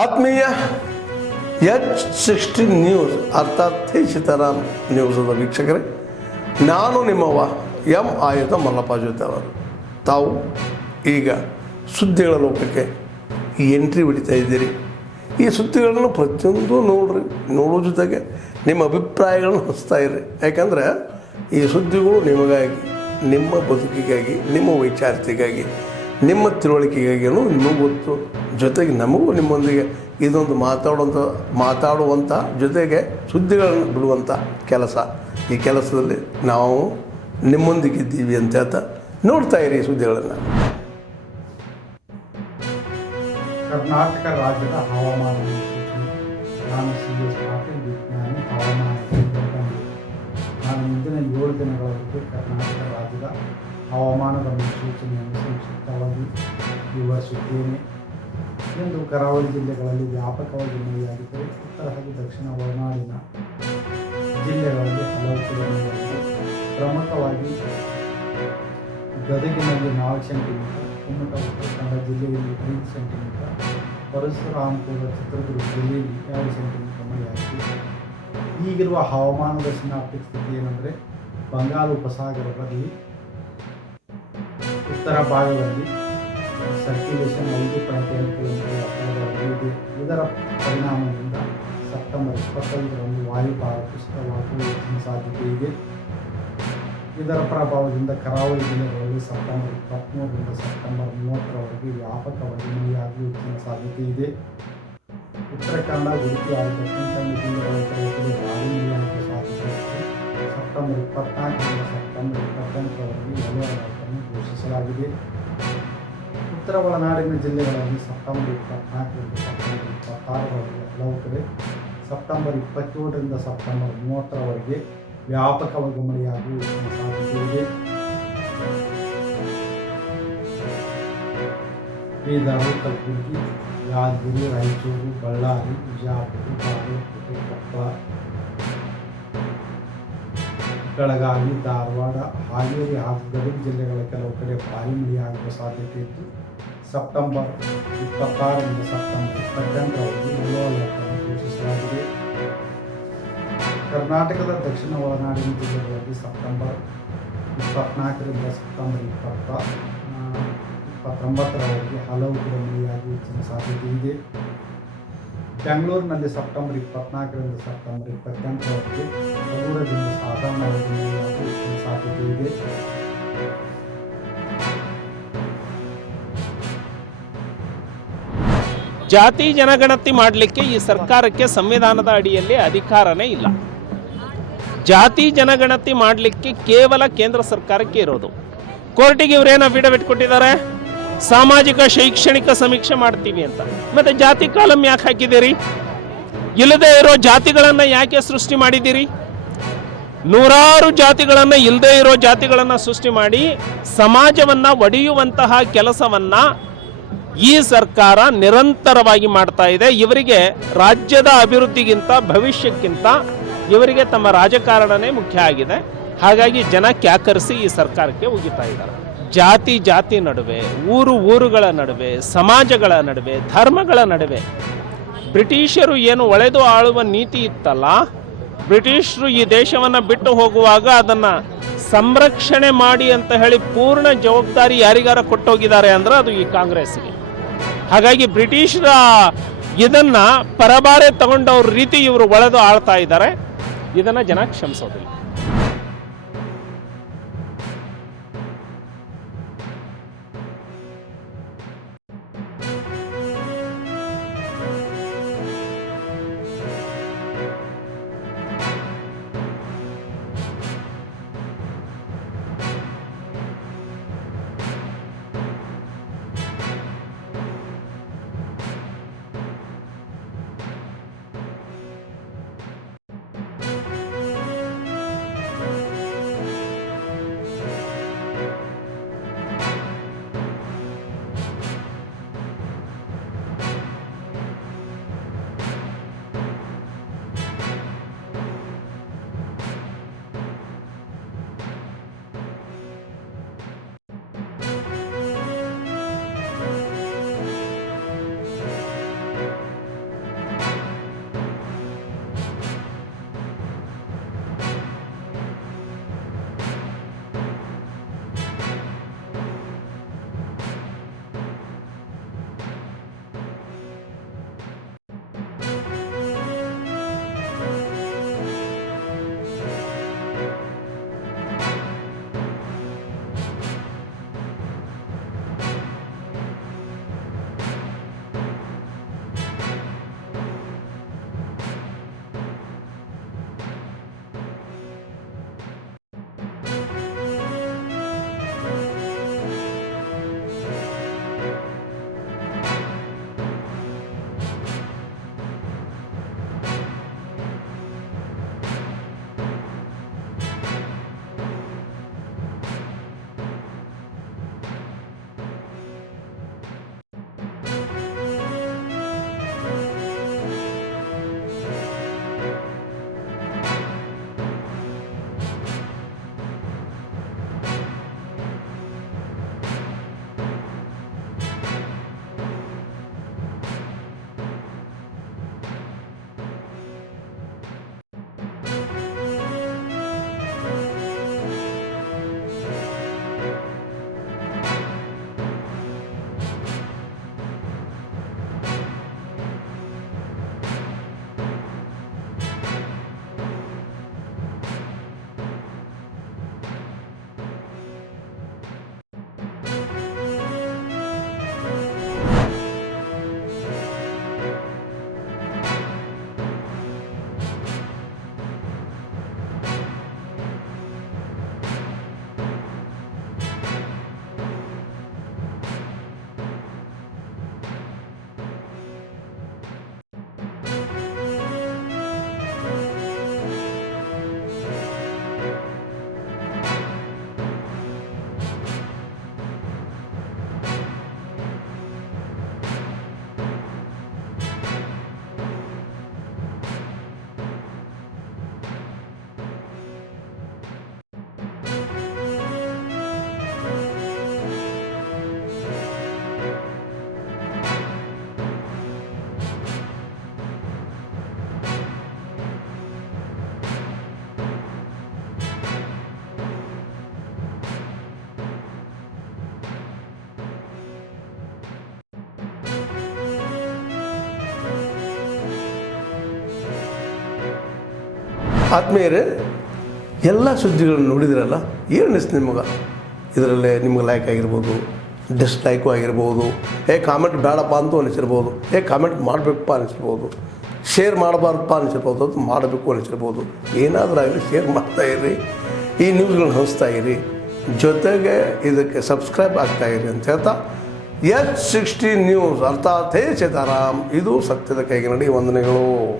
ಆತ್ಮೀಯ H16 news ಅರ್ಥಾತ್ ಸೀತಾರಾಮ್ ನ್ಯೂಸದ ವೀಕ್ಷಕರೇ, ನಾನು ನಿಮ್ಮವ ಎಂ ಆಯುಧ ಮಲ್ಲಪ್ಪ ಜೊತೆ ಅವರು. ತಾವು ಈಗ ಸುದ್ದಿಗಳ ಲೋಕಕ್ಕೆ ಎಂಟ್ರಿ ಹೊಡಿತಾ ಇದ್ದೀರಿ. ಈ ಸುದ್ದಿಗಳನ್ನು ಪ್ರತಿಯೊಂದು ನೋಡೋ ಜೊತೆಗೆ ನಿಮ್ಮ ಅಭಿಪ್ರಾಯಗಳನ್ನು ಹಂಚ್ತಾ ಇರ್ರಿ. ಯಾಕಂದರೆ ಈ ಸುದ್ದಿಗಳು ನಿಮಗಾಗಿ, ನಿಮ್ಮ ಬದುಕಿಗಾಗಿ, ನಿಮ್ಮ ವೈಚಾರಿಕೆಗಾಗಿ, ನಿಮ್ಮ ತಿಳುವಳಿಕೆಗಾಗಿಯೂ ನಿಮಗೂ ಗೊತ್ತು. ಜೊತೆಗೆ ನಮಗೂ ನಿಮ್ಮೊಂದಿಗೆ ಇದೊಂದು ಮಾತಾಡುವಂಥ ಜೊತೆಗೆ ಸುದ್ದಿಗಳನ್ನು ಬಿಡುವಂಥ ಕೆಲಸ. ಈ ಕೆಲಸದಲ್ಲಿ ನಾವು ನಿಮ್ಮೊಂದಿಗಿದ್ದೀವಿ ಅಂತ ಹೇಳ್ತಾ ನೋಡ್ತಾ ಇರಿ ಈ ಸುದ್ದಿಗಳನ್ನು. ಕರ್ನಾಟಕ ರಾಜ್ಯದ ಹವಾಮಾನ ಮುನ್ಸೂಚನೆ. ನಾನು CS ಪಾಟೀಲ್, ವಿಜ್ಞಾನಿ, ಹವಾಮಾನ. ನಾನು ಮುಂದಿನ 7 ದಿನಗಳವರೆಗೆ ಕರ್ನಾಟಕ ರಾಜ್ಯದ ಹವಾಮಾನದ ಮುನ್ಸೂಚನೆಯನ್ನು ಸಂಕ್ಷಿಪ್ತವಾಗಿ ವಿವರಿಸುತ್ತೇನೆ. ಇಂದು ಕರಾವಳಿ ಜಿಲ್ಲೆಗಳಲ್ಲಿ ವ್ಯಾಪಕವಾಗಿ ಮಳೆಯಾಗಿದ್ದರೆ ಉತ್ತರ ಹಾಗೂ ದಕ್ಷಿಣ ಒಳನಾಡಿನ ಜಿಲ್ಲೆಗಳಲ್ಲಿ ಹಲವು ಕಡೆ ಮಳೆಯಾಗಿದೆ. ಪ್ರಮುಖವಾಗಿ ಗದಗಿನಲ್ಲಿ 4 ಸೆಂಟಿಮೀಟರ್, ಕುಮಟಾ ಉತ್ತರ ಕನ್ನಡ ಜಿಲ್ಲೆಯಲ್ಲಿ 5 ಸೆಂಟಿಮೀಟರ್, ಪರಶುರಾಮಪುರ ಚಿತ್ರದುರ್ಗ ಜಿಲ್ಲೆಯಲ್ಲಿ 2 ಸೆಂಟಿಮೀಟರ್ ಮಳೆಯಾಗಿದೆ. ಈಗಿರುವ ಹವಾಮಾನದ ಸಿನಾಪ್ಟಿಕ್ ಸ್ಥಿತಿ ಏನೆಂದರೆ, ಬಂಗಾಳ ಉಪಸಾಗರದಲ್ಲಿ ಉತ್ತರ ಭಾಗದಲ್ಲಿ ಸರ್ಕ್ಯುಲೇಷನ್ 5.8 ಕಿಲೋಮೀಟರ್ ಎತ್ತರದವರೆಗೆ ಇದೆ. ಇದರ ಪರಿಣಾಮದಿಂದ ಸೆಪ್ಟೆಂಬರ್ 25ರಂದು ವಾಯುಭಾರ ಕುಸಿತವಾಗುವ ಹೆಚ್ಚಿನ ಸಾಧ್ಯತೆ ಇದೆ. ಇದರ ಪ್ರಭಾವದಿಂದ ಕರಾವಳಿ ಜಿಲ್ಲೆಗಳಲ್ಲಿ ಸೆಪ್ಟೆಂಬರ್ 23ರಿಂದ ಸೆಪ್ಟೆಂಬರ್ 30ರವರೆಗೆ ವ್ಯಾಪಕವಾಗಿ ಮಳೆಯಾಗುವ ಹೆಚ್ಚಿನ ಸಾಧ್ಯತೆ ಇದೆ. ಉತ್ತರ ಕನ್ನಡ, ಉಡುಪಿ ಹಾಗೂ ದಕ್ಷಿಣ ಕನ್ನಡ ಜಿಲ್ಲೆಗಳ ಕೆಲವು ಭಾರೀ ಮಳೆಯಾಗುವ ಸಾಧ್ಯತೆ ಇದೆ. ಸೆಪ್ಟೆಂಬರ್ 24ರಿಂದ ಸೆಪ್ಟೆಂಬರ್ 28ರವರೆಗೆ ಯೆಲ್ಲೋ ಅಲರ್ಟ್ ಅನ್ನು ಘೋಷಿಸಲಾಗಿದೆ. ಉತ್ತರ ಒಳನಾಡಿನ ಜಿಲ್ಲೆಗಳಲ್ಲಿ ಸೆಪ್ಟೆಂಬರ್ 24ರಿಂದ ಸೆಪ್ಟೆಂಬರ್ 26ರವರೆಗೆ ಹಲವು ಕಡೆ, ಸೆಪ್ಟೆಂಬರ್ 27ರಿಂದ ಸೆಪ್ಟೆಂಬರ್ 30ರವರೆಗೆ ವ್ಯಾಪಕವಾಗಿ ಮಳೆಯಾಗುವ ಸಾಧ್ಯತೆ ಇದೆ. ಬೀದರ್, ಕಲಬುರಗಿ, ಯಾದಗಿರಿ, ರಾಯಚೂರು, ಬಳ್ಳಾರಿ, ವಿಜಯಪುರ, ಬಾಗಲಕೋಟೆ, ಕೊಪ್ಪಳ, ಬೆಳಗಾವಿ, ಧಾರವಾಡ, ಹಾವೇರಿ ಹಾಗೂ ಗದಗ ಜಿಲ್ಲೆಗಳ ಕೆಲವು ಕಡೆ ಭಾರೀ ಮಳೆಯಾಗುವ ಸಾಧ್ಯತೆ ಇದ್ದು, ಸೆಪ್ಟೆಂಬರ್ 26ರಿಂದ ಸೆಪ್ಟೆಂಬರ್ 28ರವರೆಗೆ ಯೆಲ್ಲೋ ಅಲರ್ಟ್ ಅನ್ನು ಘೋಷಿಸಲಾಗಿದೆ. ಕರ್ನಾಟಕದ ದಕ್ಷಿಣ ಒಳನಾಡಿನ ಜಿಲ್ಲೆಗಳಲ್ಲಿ ಸೆಪ್ಟೆಂಬರ್ 24ರಿಂದ ಸೆಪ್ಟೆಂಬರ್ 29ರವರೆಗೆ ಹಲವು ಕಡೆ ಮಳೆಯಾಗುವ ಹೆಚ್ಚಿನ ಸಾಧ್ಯತೆ ಇದೆ. ಬೆಂಗಳೂರಿನಲ್ಲಿ ಸೆಪ್ಟೆಂಬರ್ 24ರಿಂದ ಸೆಪ್ಟೆಂಬರ್ 28ರವರೆಗೆ ಹಗುರದಿಂದ ಸಾಧಾರಣವಾಗಿ ಮಳೆಯಾಗುವ ಹೆಚ್ಚಿನ ಸಾಧ್ಯತೆ ಇದೆ. ಜಾತಿ ಜನಗಣತಿ ಮಾಡಲಿಕ್ಕೆ ಈ ಸರ್ಕಾರಕ್ಕೆ ಸಂವಿಧಾನದ ಅಡಿಯಲ್ಲಿ ಅಧಿಕಾರನೇ ಇಲ್ಲ. ಜಾತಿ ಜನಗಣತಿ ಮಾಡಲಿಕ್ಕೆ ಕೇವಲ ಕೇಂದ್ರ ಸರ್ಕಾರಕ್ಕೆ ಇರೋದು. ಕೋರ್ಟಿಗೆ ಇವರೇನು ಅಫಿಡವಿಟ್ ಕೊಟ್ಟಿದ್ದಾರೆ, ಸಾಮಾಜಿಕ ಶೈಕ್ಷಣಿಕ ಸಮೀಕ್ಷೆ ಮಾಡ್ತೀವಿ ಅಂತ. ಮತ್ತೆ ಜಾತಿ ಕಾಲಂ ಯಾಕೆ ಹಾಕಿದ್ದೀರಿ? ಇಲ್ಲದೆ ಇರೋ ಜಾತಿಗಳನ್ನು ಯಾಕೆ ಸೃಷ್ಟಿ ಮಾಡಿದ್ದೀರಿ? ನೂರಾರು ಜಾತಿಗಳನ್ನು, ಇಲ್ಲದೆ ಇರೋ ಜಾತಿಗಳನ್ನು ಸೃಷ್ಟಿ ಮಾಡಿ ಸಮಾಜವನ್ನು ಒಡೆಯುವಂತಹ ಕೆಲಸವನ್ನ ಈ ಸರ್ಕಾರ ನಿರಂತರವಾಗಿ ಮಾಡ್ತಾ ಇದೆ. ಇವರಿಗೆ ರಾಜ್ಯದ ಅಭಿವೃದ್ಧಿಗಿಂತ, ಭವಿಷ್ಯಕ್ಕಿಂತ ಇವರಿಗೆ ತಮ್ಮ ರಾಜಕಾರಣನೇ ಮುಖ್ಯ ಆಗಿದೆ. ಹಾಗಾಗಿ ಜನ ಕ್ಯಾಕರಿಸಿ ಈ ಸರ್ಕಾರಕ್ಕೆ ಉಗಿತಾ ಇದ್ದಾರೆ. ಜಾತಿ ನಡುವೆ, ಊರುಗಳ ನಡುವೆ, ಸಮಾಜಗಳ ನಡುವೆ, ಧರ್ಮಗಳ ನಡುವೆ ಬ್ರಿಟಿಷರು ಏನು ಒಳೆದು ಆಳುವ ನೀತಿ ಇತ್ತಲ್ಲ, ಬ್ರಿಟಿಷರು ಈ ದೇಶವನ್ನು ಬಿಟ್ಟು ಹೋಗುವಾಗ ಅದನ್ನು ಸಂರಕ್ಷಣೆ ಮಾಡಿ ಅಂತ ಹೇಳಿ ಪೂರ್ಣ ಜವಾಬ್ದಾರಿ ಯಾರಿಗಾರ ಕೊಟ್ಟೋಗಿದ್ದಾರೆ ಅಂದ್ರೆ ಅದು ಈ ಕಾಂಗ್ರೆಸ್ಗೆ. ಹಾಗಾಗಿ ಬ್ರಿಟಿಷರ ಇದನ್ನ ಪರಬಾರೆ ತಗೊಂಡವ್ರ ರೀತಿ ಇವರು ಒಳೆದು ಆಳ್ತಾ ಇದ್ದಾರೆ. ಇದನ್ನ ಜನ ಕ್ಷಮಿಸೋದಿಲ್ಲ. ಆದ್ಮೇಲೆ ಎಲ್ಲ ಸುದ್ದಿಗಳನ್ನು ನೋಡಿದ್ರಲ್ಲ, ಏನು ಅನಿಸ್ತು ನಿಮಗೆ? ಇದರಲ್ಲೇ ನಿಮ್ಗೆ ಲೈಕ್ ಆಗಿರ್ಬೋದು, ಡಿಸ್ಲೈಕು ಆಗಿರ್ಬೋದು, ಕಾಮೆಂಟ್ ಬೇಡಪ್ಪ ಅಂತೂ ಅನಿಸಿರ್ಬೋದು, ಕಾಮೆಂಟ್ ಮಾಡಬೇಕಪ್ಪ ಅನಿಸಿರ್ಬೋದು, ಶೇರ್ ಮಾಡಬಾರ್ದಪ್ಪ ಅನಿಸಿರ್ಬೋದು, ಅದು ಮಾಡಬೇಕು ಅನಿಸಿರ್ಬೋದು. ಏನಾದರೂ ಆಗಲಿ ಶೇರ್ ಮಾಡ್ತಾಯಿರಿ, ಈ ನ್ಯೂಸ್ಗಳನ್ನ ಹಂಚ್ತಾ ಇರಿ, ಜೊತೆಗೆ ಇದಕ್ಕೆ ಸಬ್ಸ್ಕ್ರೈಬ್ ಆಗ್ತಾಯಿರಿ ಅಂತ ಹೇಳ್ತಾ H16 ನ್ಯೂಸ್ ಅರ್ಥಾತ್ ಹೇ ಸೀತಾರಾಮ್, ಇದು ಸತ್ಯದ ಕೈಗೆ ನಡಿ. ವಂದನೆಗಳು.